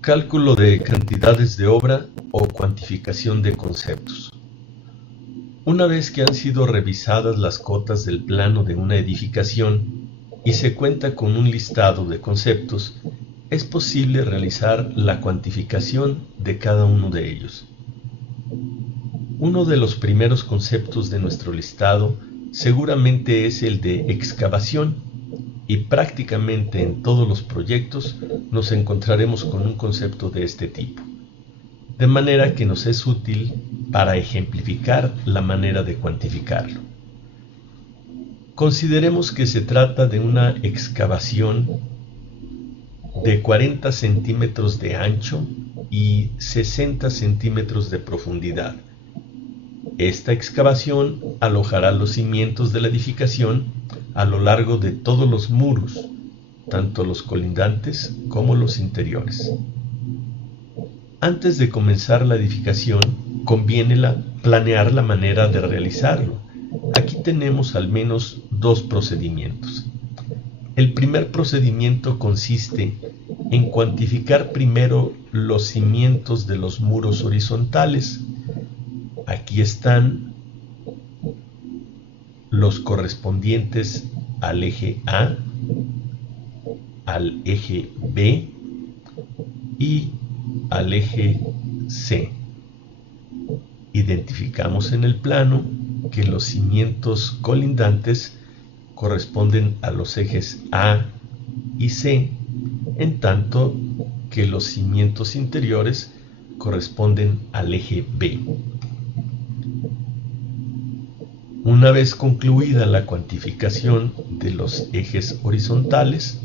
Cálculo de cantidades de obra o cuantificación de conceptos. Una vez que han sido revisadas las cotas del plano de una edificación y se cuenta con un listado de conceptos, es posible realizar la cuantificación de cada uno de ellos. Uno de los primeros conceptos de nuestro listado seguramente es el de excavación, y prácticamente en todos los proyectos nos encontraremos con un concepto de este tipo, de manera que nos es útil para ejemplificar la manera de cuantificarlo. Consideremos que se trata de una excavación de 40 centímetros de ancho y 60 centímetros de profundidad. Esta excavación alojará los cimientos de la edificación a lo largo de todos los muros, tanto los colindantes como los interiores. Antes de comenzar la edificación, conviene planear la manera de realizarlo. Aquí tenemos al menos dos procedimientos. El primer procedimiento consiste en cuantificar primero los cimientos de los muros horizontales. Aquí están los correspondientes al eje A, al eje B y al eje C. Identificamos en el plano que los cimientos colindantes corresponden a los ejes A y C, en tanto que los cimientos interiores corresponden al eje B. Una vez concluida la cuantificación de los ejes horizontales,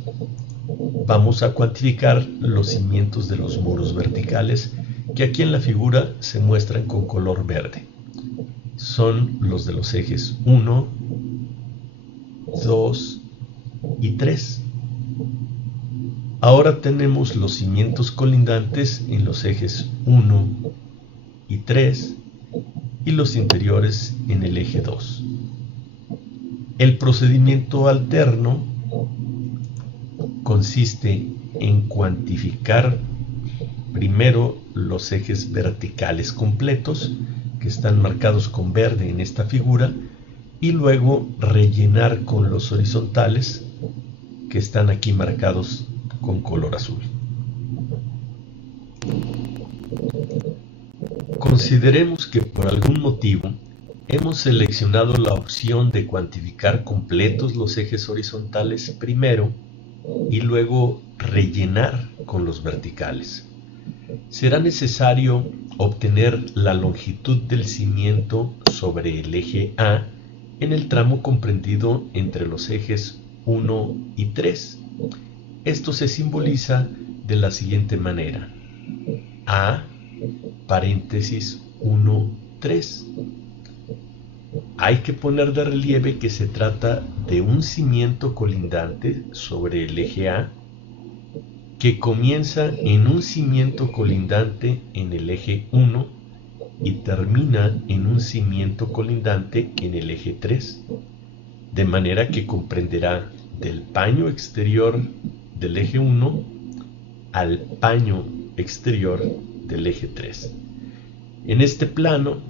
vamos a cuantificar los cimientos de los muros verticales, que aquí en la figura se muestran con color verde. Son los de los ejes 1, 2 y 3. Ahora tenemos los cimientos colindantes en los ejes 1 y 3 y los interiores en el eje 2. El procedimiento alterno consiste en cuantificar primero los ejes verticales completos, que están marcados con verde en esta figura, y luego rellenar con los horizontales, que están aquí marcados con color azul. Consideremos que por algún motivo hemos seleccionado la opción de cuantificar completos los ejes horizontales primero y luego rellenar con los verticales. Será necesario obtener la longitud del cimiento sobre el eje A en el tramo comprendido entre los ejes 1 y 3. Esto se simboliza de la siguiente manera: A, paréntesis 1, 3. Hay que poner de relieve que se trata de un cimiento colindante sobre el eje A, que comienza en un cimiento colindante en el eje 1 y termina en un cimiento colindante en el eje 3, de manera que comprenderá del paño exterior del eje 1 al paño exterior del eje 3. En este plano,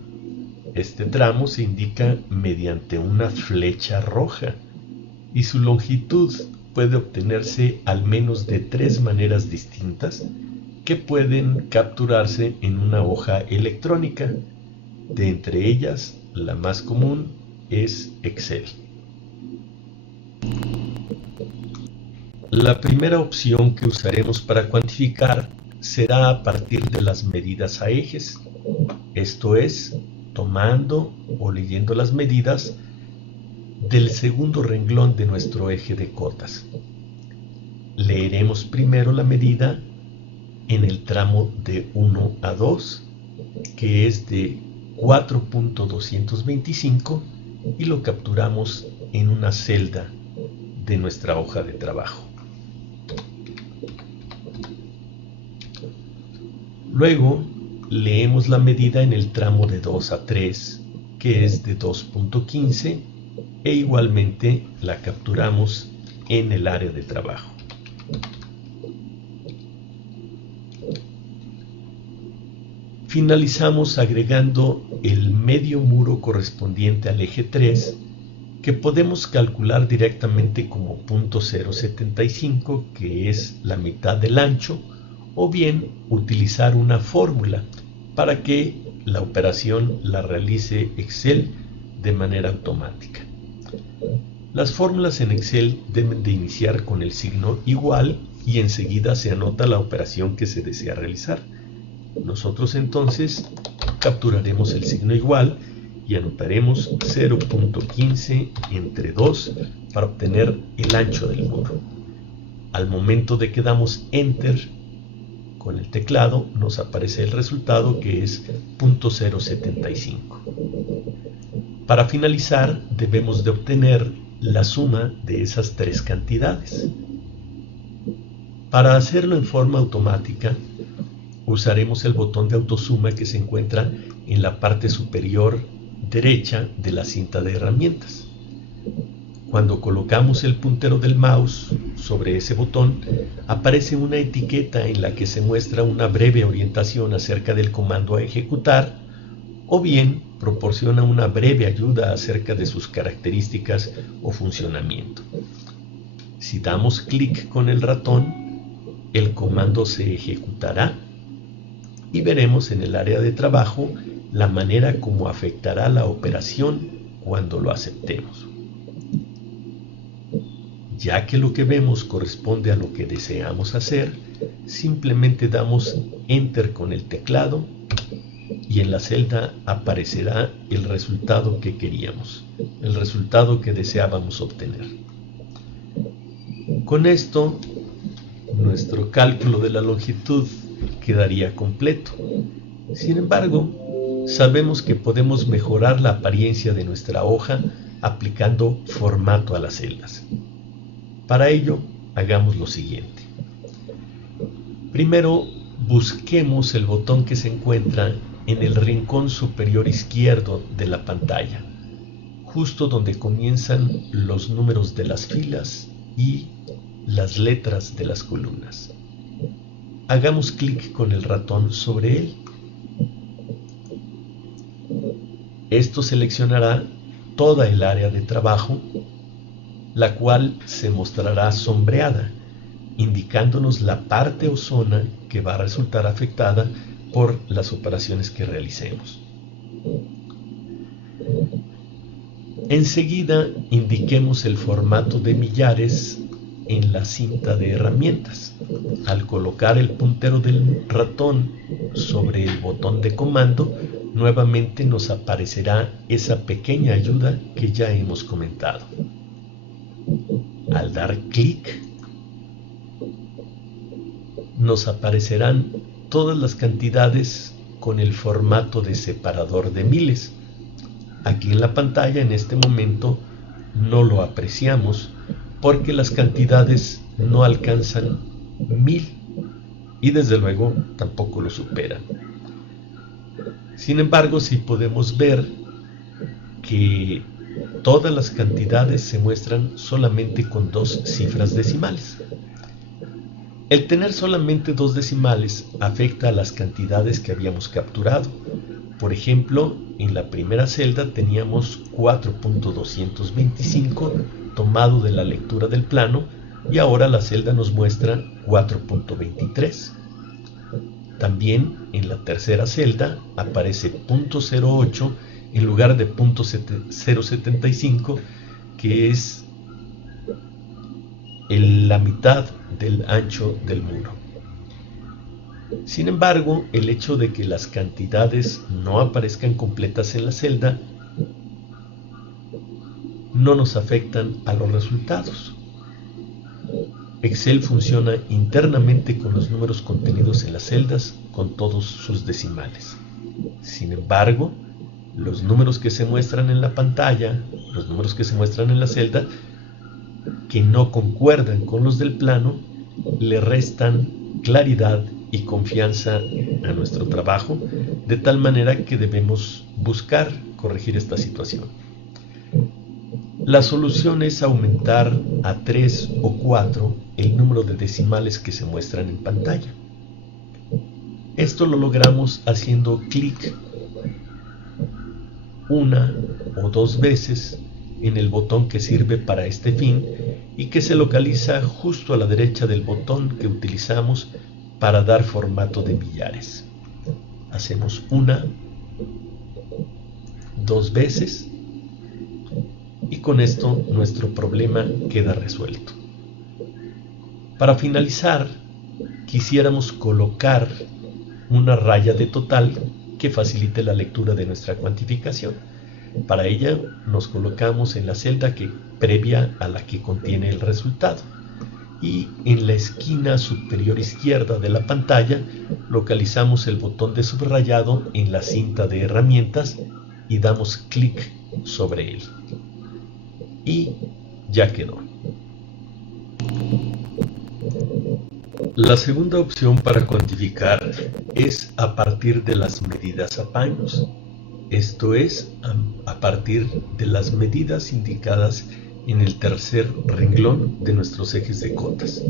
este tramo se indica mediante una flecha roja y su longitud puede obtenerse al menos de 3 maneras distintas que pueden capturarse en una hoja electrónica. De entre ellas, la más común es Excel. La primera opción que usaremos para cuantificar será a partir de las medidas a ejes, esto es, tomando o leyendo las medidas del segundo renglón de nuestro eje de cotas. Leeremos primero la medida en el tramo de 1 a 2, que es de 4.225, y lo capturamos en una celda de nuestra hoja de trabajo. Luego leemos la medida en el tramo de 2 a 3, que es de 2.15, e igualmente la capturamos en el área de trabajo. Finalizamos agregando el medio muro correspondiente al eje 3, que podemos calcular directamente como punto 0.75, que es la mitad del ancho, o bien utilizar una fórmula para que la operación la realice Excel de manera automática. Las fórmulas en Excel deben de iniciar con el signo igual y enseguida se anota la operación que se desea realizar. Nosotros entonces capturaremos el signo igual y anotaremos 0.15 entre 2 para obtener el ancho del muro. Al momento de que damos Enter con el teclado, nos aparece el resultado, que es 0.075. Para finalizar, debemos de obtener la suma de esas tres cantidades. Para hacerlo en forma automática, usaremos el botón de autosuma que se encuentra en la parte superior derecha de la cinta de herramientas. Cuando colocamos el puntero del mouse sobre ese botón, aparece una etiqueta en la que se muestra una breve orientación acerca del comando a ejecutar, o bien proporciona una breve ayuda acerca de sus características o funcionamiento. Si damos clic con el ratón, el comando se ejecutará y veremos en el área de trabajo la manera como afectará la operación cuando lo aceptemos. Ya que lo que vemos corresponde a lo que deseamos hacer, simplemente damos Enter con el teclado y en la celda aparecerá el resultado que queríamos, el resultado que deseábamos obtener. Con esto, nuestro cálculo de la longitud quedaría completo. Sin embargo, sabemos que podemos mejorar la apariencia de nuestra hoja aplicando formato a las celdas. Para ello, hagamos lo siguiente. Primero, busquemos el botón que se encuentra en el rincón superior izquierdo de la pantalla, justo donde comienzan los números de las filas y las letras de las columnas. Hagamos clic con el ratón sobre él. Esto seleccionará toda el área de trabajo, la cual se mostrará sombreada, indicándonos la parte o zona que va a resultar afectada por las operaciones que realicemos. Enseguida indiquemos el formato de millares en la cinta de herramientas. Al colocar el puntero del ratón sobre el botón de comando, nuevamente nos aparecerá esa pequeña ayuda que ya hemos comentado. Al dar clic, nos aparecerán todas las cantidades con el formato de separador de miles. Aquí en la pantalla en este momento no lo apreciamos porque las cantidades no alcanzan 1000 y desde luego tampoco lo superan. Sin embargo, sí podemos ver que todas las cantidades se muestran solamente con 2 cifras decimales. El tener solamente 2 decimales afecta a las cantidades que habíamos capturado. Por ejemplo, en la primera celda teníamos 4.225 tomado de la lectura del plano y ahora la celda nos muestra 4.23. También en la tercera celda aparece .08 en lugar de .075, que es la mitad del ancho del muro. Sin embargo, el hecho de que las cantidades no aparezcan completas en la celda no nos afectan a los resultados. Excel funciona internamente con los números contenidos en las celdas con todos sus decimales. Sin embargo, los números que se muestran en la pantalla, los números que se muestran en la celda, que no concuerdan con los del plano, le restan claridad y confianza a nuestro trabajo, de tal manera que debemos buscar corregir esta situación. La solución es aumentar a 3 o 4 el número de decimales que se muestran en pantalla. Esto lo logramos haciendo clic una o dos veces en el botón que sirve para este fin y que se localiza justo a la derecha del botón que utilizamos para dar formato de billares. Hacemos una, dos veces y con esto nuestro problema queda resuelto. Para finalizar, quisiéramos colocar una raya de total que facilite la lectura de nuestra cuantificación. Para ella nos colocamos en la celda previa a la que contiene el resultado y en la esquina superior izquierda de la pantalla localizamos el botón de subrayado en la cinta de herramientas y damos clic sobre él. Y ya quedó. La segunda opción para cuantificar es a partir de las medidas a paños, esto es, a partir de las medidas indicadas en el tercer renglón de nuestros ejes de cotas.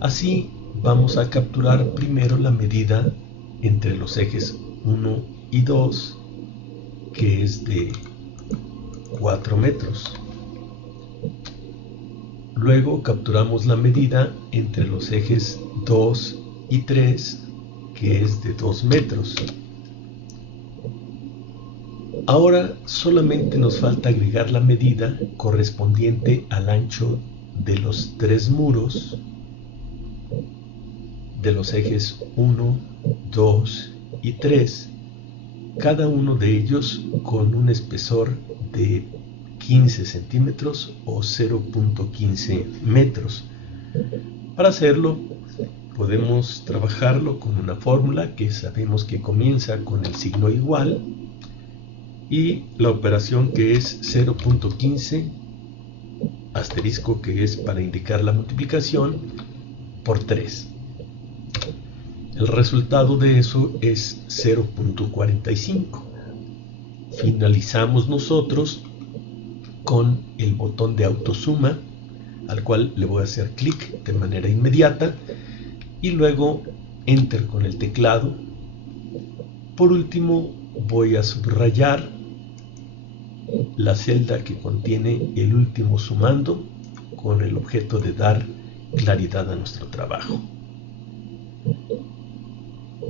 Así vamos a capturar primero la medida entre los ejes 1 y 2, que es de 4 metros. Luego capturamos la medida entre los ejes 2 y 3, que es de 2 metros. Ahora solamente nos falta agregar la medida correspondiente al ancho de los tres muros de los ejes 1, 2 y 3, cada uno de ellos con un espesor de 15 centímetros o 0.15 metros. Para hacerlo podemos trabajarlo con una fórmula que sabemos que comienza con el signo igual y la operación que es 0.15 asterisco, que es para indicar la multiplicación, por 3. El resultado de eso es 0.45. Finalizamos nosotros con el botón de autosuma, al cual le voy a hacer clic de manera inmediata y luego enter con el teclado. Por último voy a subrayar la celda que contiene el último sumando con el objeto de dar claridad a nuestro trabajo.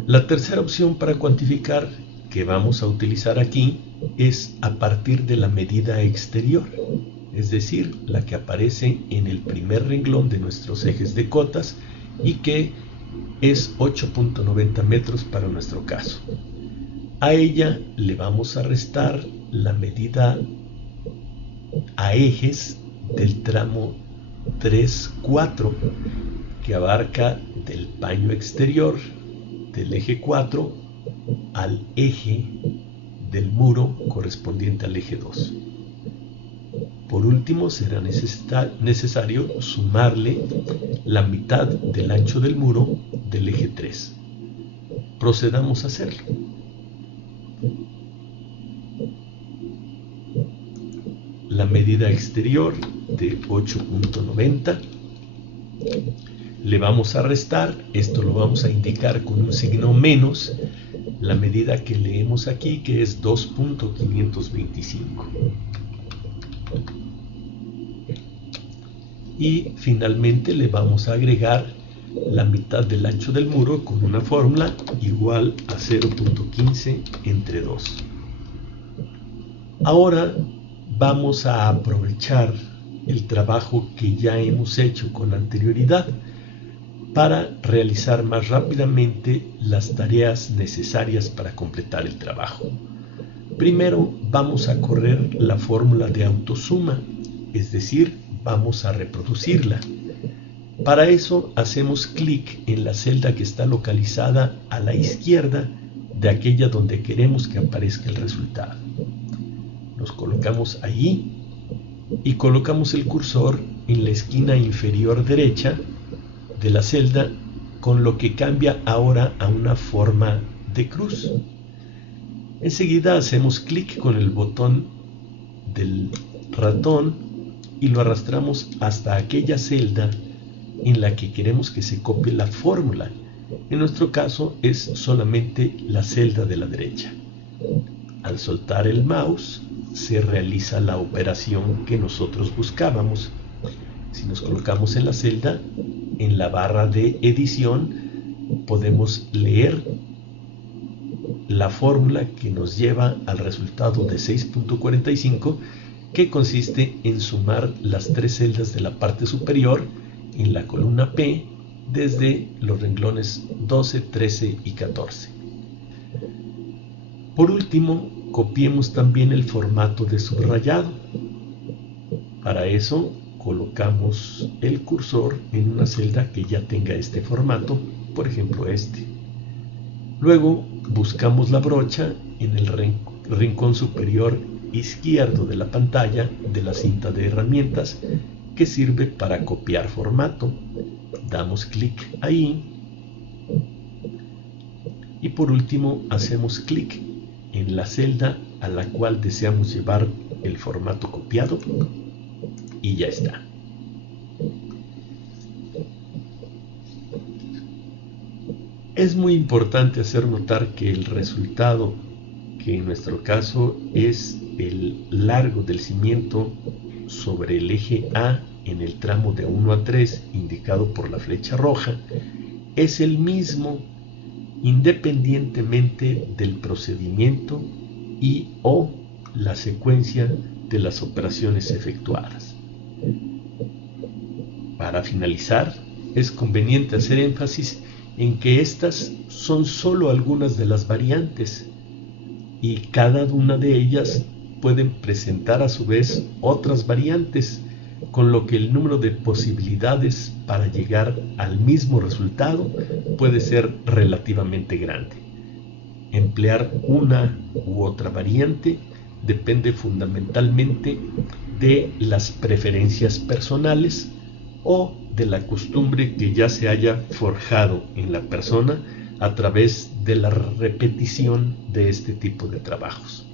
La tercera opción para cuantificar que vamos a utilizar aquí es a partir de la medida exterior, es decir, la que aparece en el primer renglón de nuestros ejes de cotas y que es 8.90 metros para nuestro caso. A ella le vamos a restar la medida a ejes del tramo 3-4 que abarca del paño exterior del eje 4 al eje del muro correspondiente al eje 2. Por último, será necesario sumarle la mitad del ancho del muro del eje 3. Procedamos a hacerlo. La medida exterior de 8.90 le vamos a restar, esto lo vamos a indicar con un signo menos, la medida que leemos aquí, que es 2.525. Y finalmente le vamos a agregar la mitad del ancho del muro con una fórmula igual a 0.15 entre 2. Ahora vamos a aprovechar el trabajo que ya hemos hecho con anterioridad para realizar más rápidamente las tareas necesarias para completar el trabajo. Primero vamos a correr la fórmula de autosuma, es decir, vamos a reproducirla. Para eso hacemos clic en la celda que está localizada a la izquierda de aquella donde queremos que aparezca el resultado. Nos colocamos allí y colocamos el cursor en la esquina inferior derecha de la celda, con lo que cambia ahora a una forma de cruz. Enseguida hacemos clic con el botón del ratón y lo arrastramos hasta aquella celda en la que queremos que se copie la fórmula, En nuestro caso es solamente la celda de la derecha. Al soltar el mouse se realiza la operación que nosotros buscábamos. Si nos colocamos en la celda, en la barra de edición podemos leer la fórmula que nos lleva al resultado de 6.45, que consiste en sumar las tres celdas de la parte superior en la columna P desde los renglones 12, 13 y 14. Por último, copiemos también el formato de subrayado. Para eso colocamos el cursor en una celda que ya tenga este formato, por ejemplo este. Luego buscamos la brocha en el rincón superior izquierdo de la pantalla de la cinta de herramientas, que sirve para copiar formato. Damos clic ahí y por último hacemos clic en la celda a la cual deseamos llevar el formato copiado y ya está. Es muy importante hacer notar que el resultado, que en nuestro caso es el largo del cimiento sobre el eje A en el tramo de 1 a 3 indicado por la flecha roja, es el mismo independientemente del procedimiento y o la secuencia de las operaciones efectuadas. Para finalizar, es conveniente hacer énfasis en que estas son solo algunas de las variantes y cada una de ellas pueden presentar a su vez otras variantes, con lo que el número de posibilidades para llegar al mismo resultado puede ser relativamente grande. Emplear una u otra variante depende fundamentalmente de las preferencias personales o de la costumbre que ya se haya forjado en la persona a través de la repetición de este tipo de trabajos.